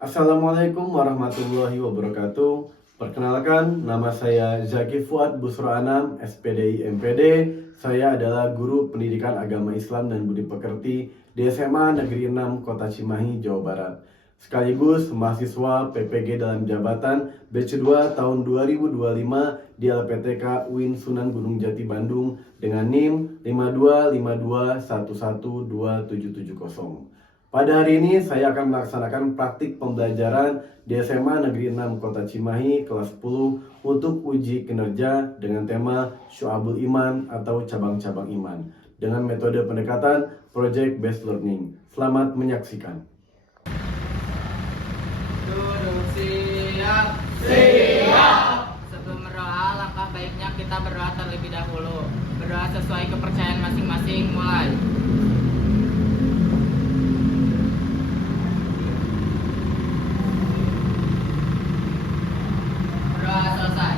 Assalamualaikum warahmatullahi wabarakatuh. Perkenalkan, nama saya Zaki Fuad Busro Anam, SPDI MPD. Saya adalah guru pendidikan agama Islam dan budi pekerti di SMA Negeri 6 Kota Cimahi, Jawa Barat. Sekaligus mahasiswa PPG dalam jabatan batch 2 tahun 2025 di LPTK UIN Sunan Gunung Jati Bandung dengan NIM 5252112770. Pada hari ini saya akan melaksanakan praktik pembelajaran di SMA Negeri 6 Kota Cimahi kelas 10 untuk uji kinerja dengan tema Syu'abul Iman atau cabang-cabang iman dengan metode pendekatan Project Based Learning. Selamat menyaksikan. Duduk siap. Siap. Sebelum berdoa, langkah baiknya kita berdoa terlebih dahulu. Berdoa sesuai kepercayaan masing-masing. Mulai. Berdoa selesai.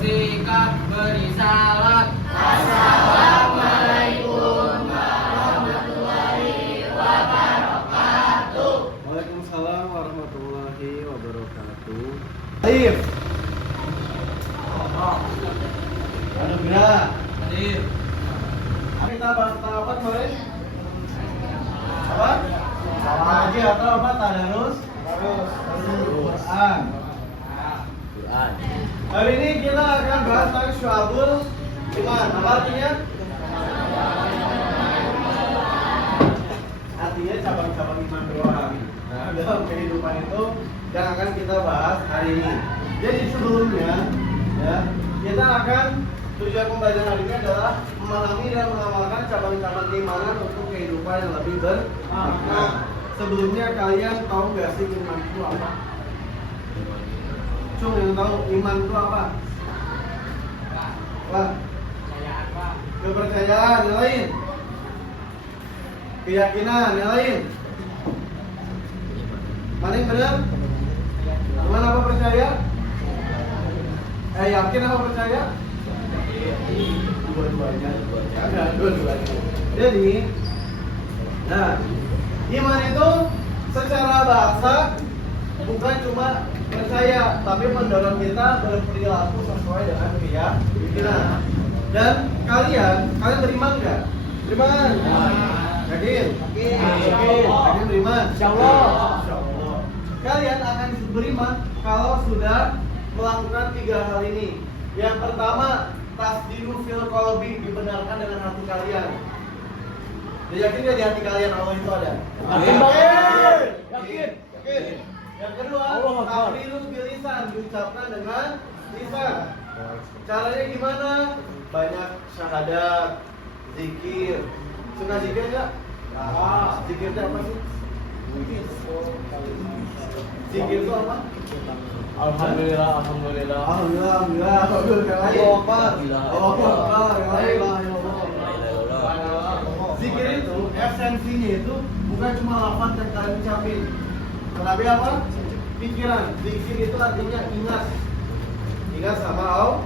Sikap beri salat. Assalamualaikum warahmatullahi wabarakatuh. Waalaikumsalam warahmatullahi wabarakatuh. Alif. Aduh gerak. Hadir. Kita bahas tentang apa kemarin? Apa? Lagi atau apa? Tadarus? Quran. Hari ini kita akan bahas tentang Syu'abul Iman. Apa artinya? Artinya cabang-cabang iman doang. Nah, dalam kehidupan itu yang akan kita bahas hari ini. Jadi sebelumnya, ya, kita akan tujuan pembelajaran hari ini adalah memahami dan mengamalkan cabang-cabang keimanan untuk kehidupan yang lebih bermakna. Sebelumnya kalian tahu nggak sih iman itu apa? Cung yang tahu iman itu apa? Apa? Kepercayaan, yang lain. Keyakinan, yang lain. Mana yang benar? Iman apa percaya? Yakin apa percaya? Dua-duanya. Ada dua-duanya. Jadi, nah, iman itu secara bahasa bukan cuma percaya, tapi mendorong kita berperilaku sesuai dengan keyakinan. Dan kalian beriman nggak? Beriman. Yakin? Yakin beriman? Insyaallah. Kalian akan beriman kalau sudah melakukan 3 hal ini. Yang pertama, tasdiqu fil qalbi, dibenarkan dengan hati kalian. Yakin nggak di hati kalian Allah itu ada? Yakin. Yang kedua, taqriru bil lisan, diucapkan dengan lisan. Caranya gimana? Banyak syahadat, zikir. Suka zikir nggak? Zikir itu apa sih? Zikir itu apa? Alhamdulillah. Alhamdulillah. Allahu Akbar. Zikir itu esensinya itu bukan cuma lafaz yang kalian ucapin, tetapi apa? Pikiran. Zikir itu artinya ingat sama Allah.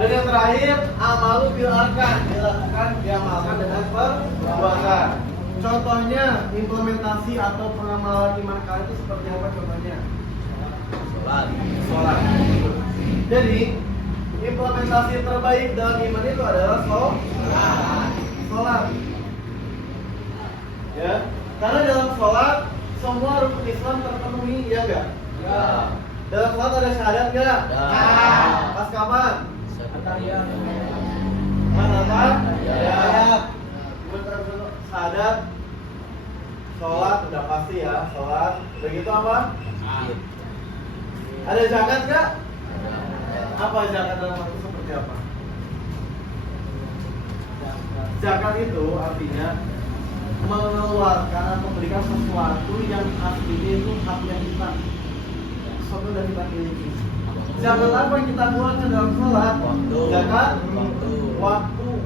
Dan yang terakhir, amalu bil arkan, dilakukan, diamalkan dengan perbuatan. Contohnya, implementasi atau pengamalan iman kalian itu seperti apa contohnya? Sholat. Jadi, implementasi terbaik dalam iman itu adalah sholat. Ya, karena dalam sholat semua rukun Islam terpenuhi, ya enggak? Ya. Dalam sholat ada syahadat enggak? Ya. Pas kapan? Mana apa? Ya. Syahadat, sholat udah pasti ya, sholat. Begitu apa? Ada zakat nggak? Apa zakat dalam arti seperti apa? Zakat itu artinya mengeluarkan atau memberikan sesuatu yang aslinya itu haknya kita, sesuatu dari kita miliki. Zakat apa yang kita keluarkan dalam sholat? Zakat waktu.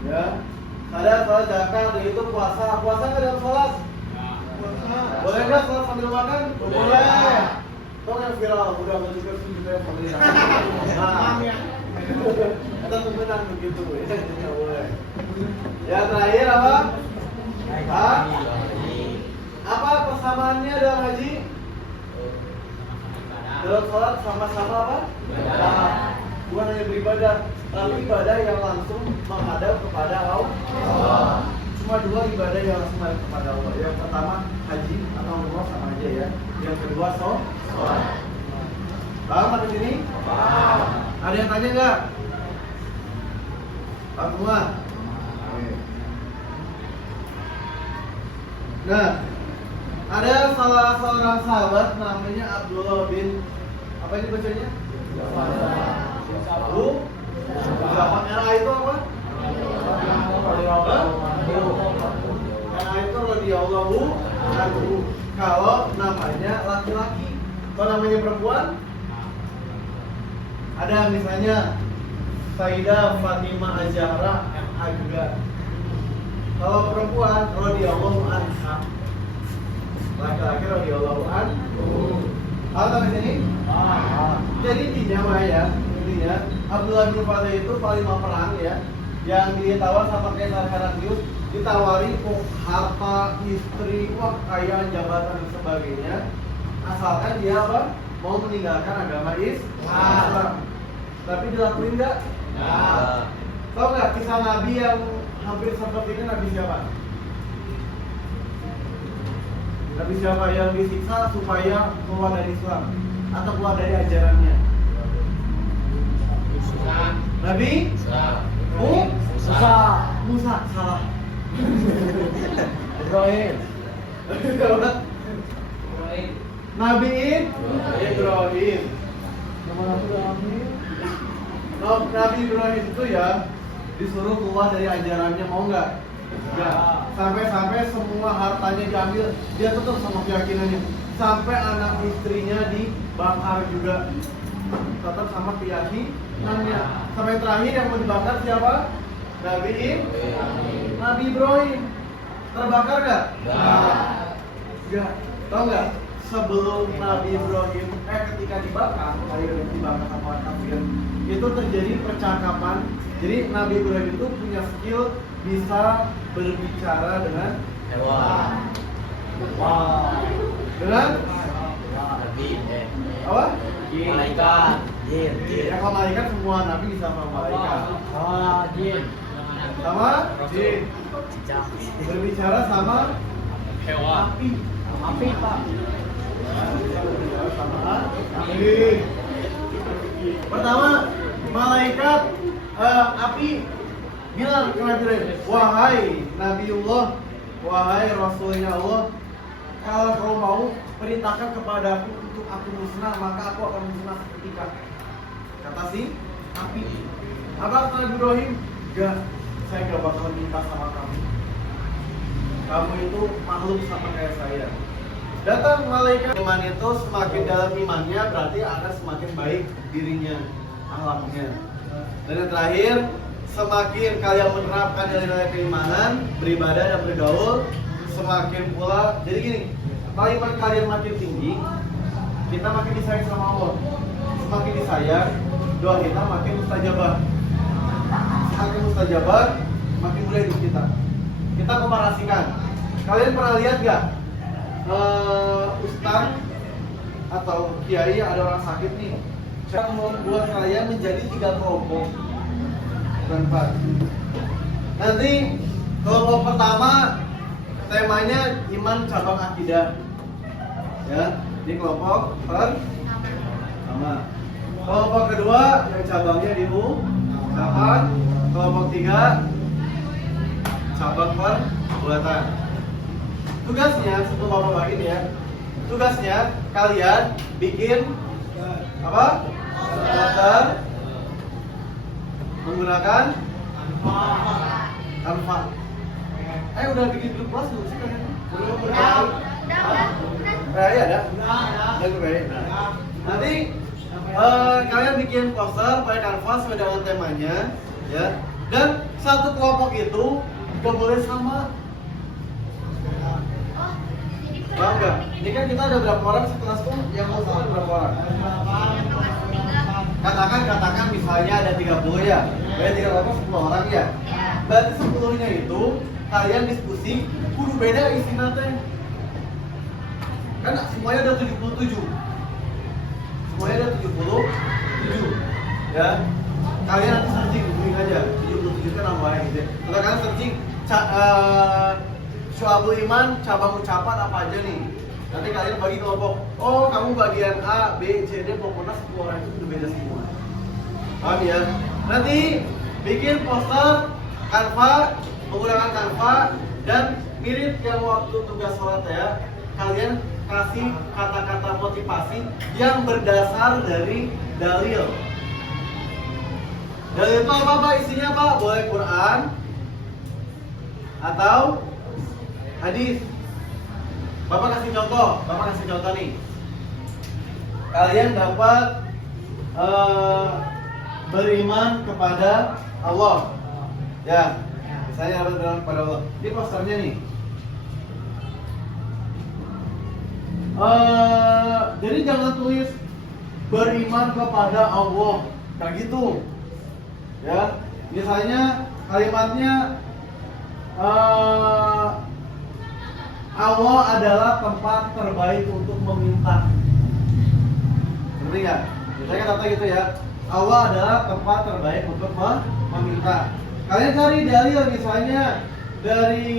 Ya, ada sholat zakat, begitu puasa nggak dalam sholat? Boleh nggak sholat sambil makan? Boleh. Kau yang viral, udah menunjukkan juga yang sambil makan. Kita menang begitu, ya boleh. Ya terakhir apa? Apa persamaannya dalam haji? Dalam sholat sama-sama apa? Ibadah. Bukan hanya beribadah, tapi ibadah yang langsung menghadap kepada Allah. Cuma dua ibadah yang langsung menghadap kepada Allah. Yang pertama haji atau umroh sama aja ya. Yang kedua sholat. Paham sampai sini? Paham. Ada yang tanya nggak? Paham semua? Nah, ada salah seorang sahabat namanya Abdullah bin apa ini bacanya? Zaman era itu apa? Era itu radhiyallahu anhu. Kalau namanya laki-laki, kalau namanya perempuan ada misalnya Sayyidah Fatimah Az-Zahra Agga. Kalau perempuan radhiyallahu anha. Laki-laki radhiyallahu anhu. Hal sampai sini? Jadi intinya mah ya, intinya Abdullah bin Fatah itu panglima perang ya, yang ditawar sama Kaisar Heraklius, ditawari harta, istri, wah kekayaan, jabatan dan sebagainya, asalkan dia apa? Mau meninggalkan agama Islam. Tapi dilakuin nggak? Nggak. Tahu nggak kisah Nabi yang hampir seperti ini Nabi siapa? Nabi siapa yang disiksa supaya keluar dari Islam atau keluar dari ajarannya? Nabi? Musa salah. Ibrahim. Nabi Ibrahim. Nabi Ibrahim itu ya disuruh keluar dari ajarannya, mau nggak? Nggak. Sampai semua hartanya diambil, dia tetap sama keyakinannya. Sampai anak istrinya dibakar juga, tetap sama keyakinannya. Sampai terakhir yang mau dibakar siapa? Nabi Ibrahim. Terbakar nggak? Nggak. Tahu nggak? Sebelum Nabi Ibrahim, ketika dibakar sama kafir, itu terjadi percakapan. Jadi Nabi Ibrahim itu punya skill bisa berbicara dengan hewan. Dengan apa? Malaikat. Jin. Ya kalau malaikat semua nabi bisa sama malaikat. Jin. Sama jin. Berbicara sama Hewan. Api, Pak. Sama api. Pertama malaikat api bilang ke Nabi Ibrahim, wahai Nabiullah, wahai Rasulnya Allah, kalau kau mau perintahkan kepadaku untuk aku musnah, maka aku akan musnah seketika. Kata si api. Apa kata Nabi Ibrahim? Enggak, saya gak bakal minta sama kamu. Kamu itu makhluk sama kayak saya. Datang malaikat. Iman itu semakin dalam imannya berarti akan semakin baik dirinya, akhlaknya. Dan yang terakhir, semakin kalian menerapkan nilai-nilai keimanan, beribadah dan bergaul, semakin pula. Jadi gini, kalau iman kalian makin tinggi, kita makin disayang sama Allah. Semakin disayang, doa kita makin mustajabah. Semakin mustajabah, makin mudah hidup kita. Kita komparasikan. Kalian pernah lihat gak? Ustaz atau kiai ada orang sakit nih, saya membuat kalian menjadi 3 kelompok dan 4. Nanti kelompok pertama temanya iman cabang akidah, ya. Di kelompok pertama. Kelompok kedua yang cabangnya di ucapan. Kelompok 3 cabang perbuatan. Tugasnya, sebelum Bapak bagi ya, tugasnya kalian bikin apa? Poster menggunakan Canva. Udah bikin grup kelas belum sih kalian? Belum. Ya ada. Nanti kalian bikin poster pakai Canva sesuai dengan temanya, ya. Dan satu kelompok itu gak boleh sama. Paham nggak? Ini kan kita ada berapa orang sekelas tuh yang mau ada berapa orang? Katakan misalnya ada 30 ya. Berarti 3 kelompok 10 orang ya. Berarti 10-nya itu kalian diskusi kudu beda isi nate. Kan semuanya ada 77. Semuanya ada 77. Ya. Kalian nanti searching, googling aja. 77 kan nama orang gitu ya. Kalau kalian searching Syu'abul Iman, cabang ucapan apa aja nih? Nanti kalian bagi kelompok. Oh, kamu bagian A, B, C, D, pokoknya 10 orang itu berbeda semua. Paham ya? Nanti bikin poster Canva, menggunakan Canva dan mirip yang waktu tugas sholat ya. Kalian kasih kata-kata motivasi yang berdasar dari dalil. Dalil itu apa Pak? Isinya Pak? Boleh Quran atau hadis. Bapak kasih contoh nih. Kalian dapat beriman kepada Allah. Ya, saya harus beriman kepada Allah. Ini posternya nih. Jadi jangan tulis beriman kepada Allah, kayak gitu. Ya, misalnya kalimatnya Allah adalah tempat terbaik untuk meminta. Ngerti nggak? Misalnya kata gitu ya. Allah adalah tempat terbaik untuk meminta. Kalian cari dalil misalnya dari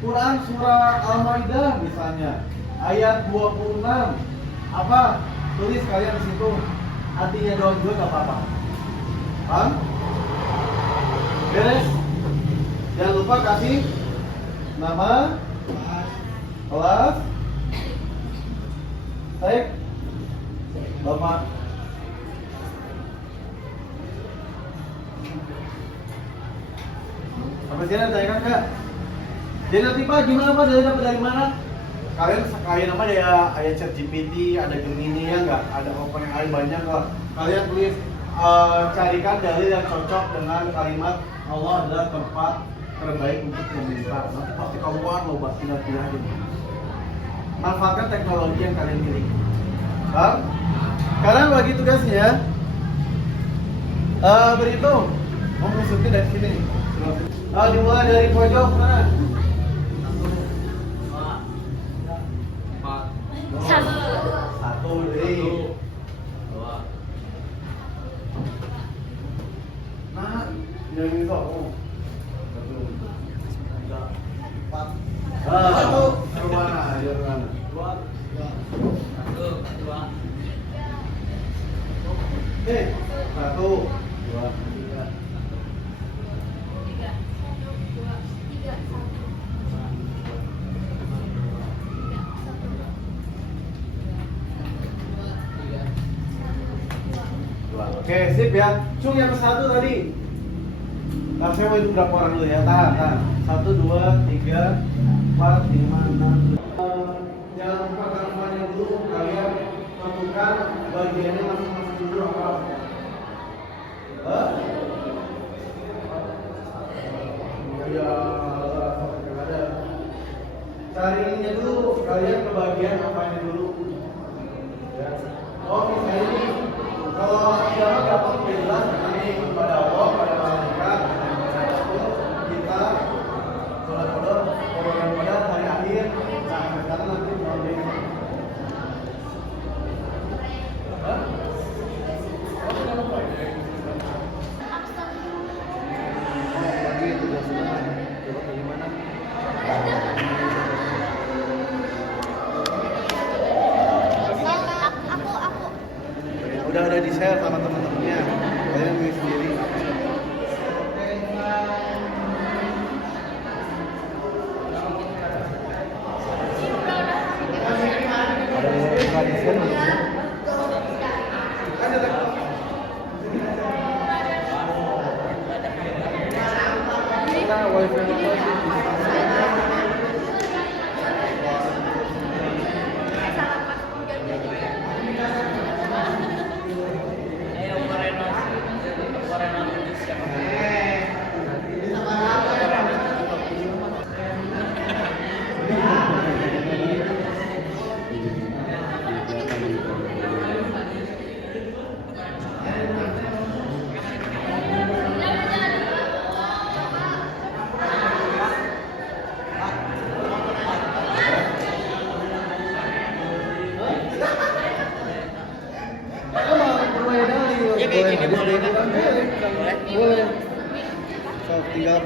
Quran surah Al-Maidah misalnya ayat 26. Apa? Tulis kalian di situ. Artinya doang juga nggak apa-apa. Paham? Beres? Jangan lupa kasih nama, kelas, baik, Bapak. Sampai sini ada tanyakan Kak? Jadi nanti Pak gimana Pak, dari mana? Kalian nama ada ayat ChatGPT, ada Gemini ya nggak? Ada OpenAI banyak lah. Kalian tulis carikan dalil yang cocok dengan kalimat Allah adalah tempat terbaik untuk meminta. Nanti pasti keluar loh buat pindah-pindah gitu. Manfaatkan teknologi yang kalian miliki. Paham? Sekarang bagi tugasnya berhitung. Mau mengikuti dari sini. Dimulai dari pojok mana? Satu dari. Nah, yang ini kok. Satu. Mana? Dua. Satu. Dua. Oke, sip ya. Cung yang satu tadi. Nah, saya mau hitung berapa orang dulu ya. Tahan. 1, 2, 3, 4, 5, 6. Jangan lupa kartunya dulu. Kalian tentukan bagiannya masing-masing dulu apa? Ya, ada. Carinya dulu. Kalian ke bagian apanya dulu? Ya. Oh, misalnya ini. Kalau agama gampang jelas ini kepada Allah, pada malaikat, kita sholat pada hari akhir. Nah, sekarang nanti mau di udah di share sama teman-temannya, kalian milih sendiri. Ada wifi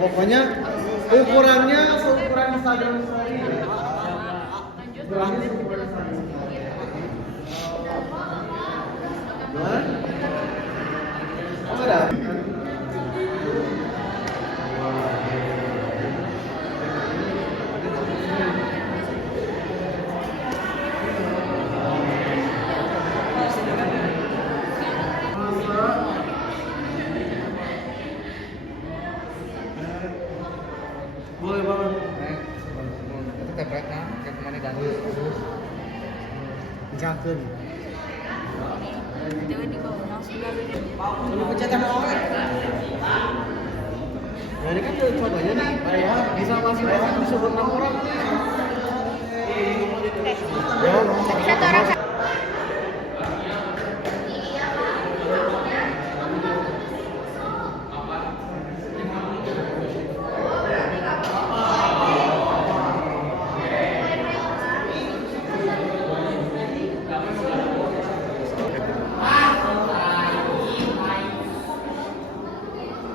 pokoknya ukurannya seukuran Instagram story. Ukurannya seukuran Instagram story. Gimana? Oh, ada. Boleh banget. Itu tepreknya, kayak kemana ganti. Jangan. Jangan dibawa langsung dari Lu pencetan awet. Nah ini kan contohnya nih, kayak bisa masing-masing disebut 6 orang. Ya, satu orang.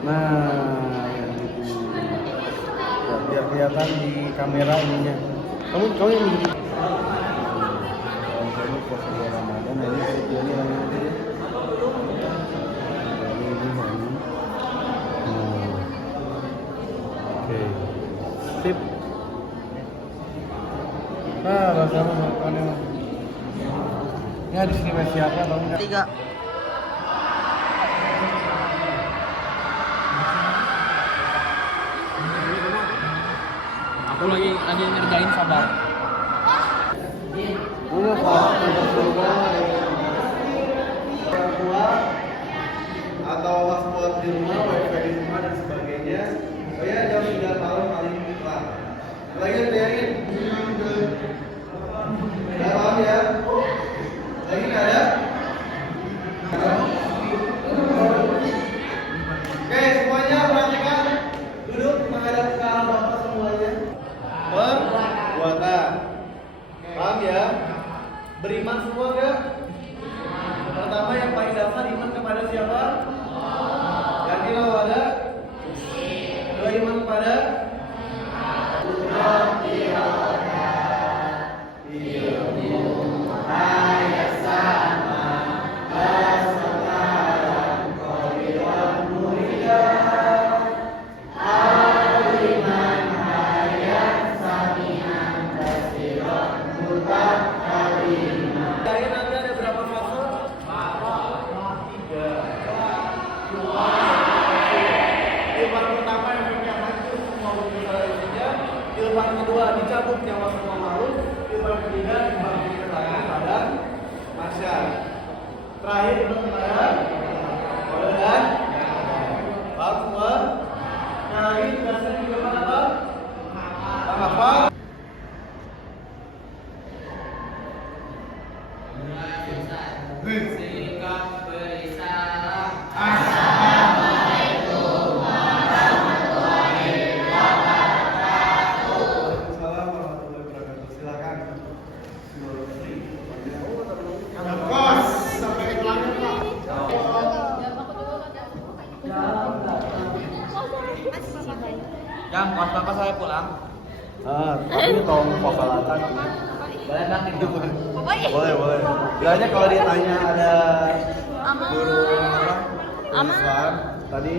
nah, yang gitu. Ya, biar kelihatan di kamera ininya. Kamu yang begini. Ini puasa bulan Ramadan, nah ini video ini lagi aja deh. Ini hari. Oke. Sip. Nah, sama makannya. Ini di sini masih siapa atau enggak? 3. Aku lagi ngerjain sabar. Enggak Pak, atau was buat di rumah, wifi di rumah dan sebagainya. Saya jam 9 malam paling kelar. Lagi bayangin. Udah paham ya? Lagi nggak ada? Oke, semuanya perhatikan. Duduk menghadap ke arah Bapak semuanya. Perbuatan. Paham ya? Beriman semua enggak? Pertama yang paling dasar iman kepada siapa? Yakin kepada? Kedua iman kepada? Jadi nanti ada berapa fase? 3. Iman pertama yang hancur semua berdosa isinya. Iman kedua dicabut nyawa semua makhluk. Iman ketiga dibagi keterangan pada masyar. Terakhir iman kepada dan paham semua? Nah ini tugasnya juga apa? Apa? Singkat bersalam. Waalaikumsalam warahmatullahi wabarakatuh. Silakan. Kos sampai ke langit Pak. Jam, pas bapak saya pulang. Tapi tolong pepalatan. Boleh nanti dulu. Boleh. Bilangnya kalau ditanya ada Aman. guru apa? Aman. Islam tadi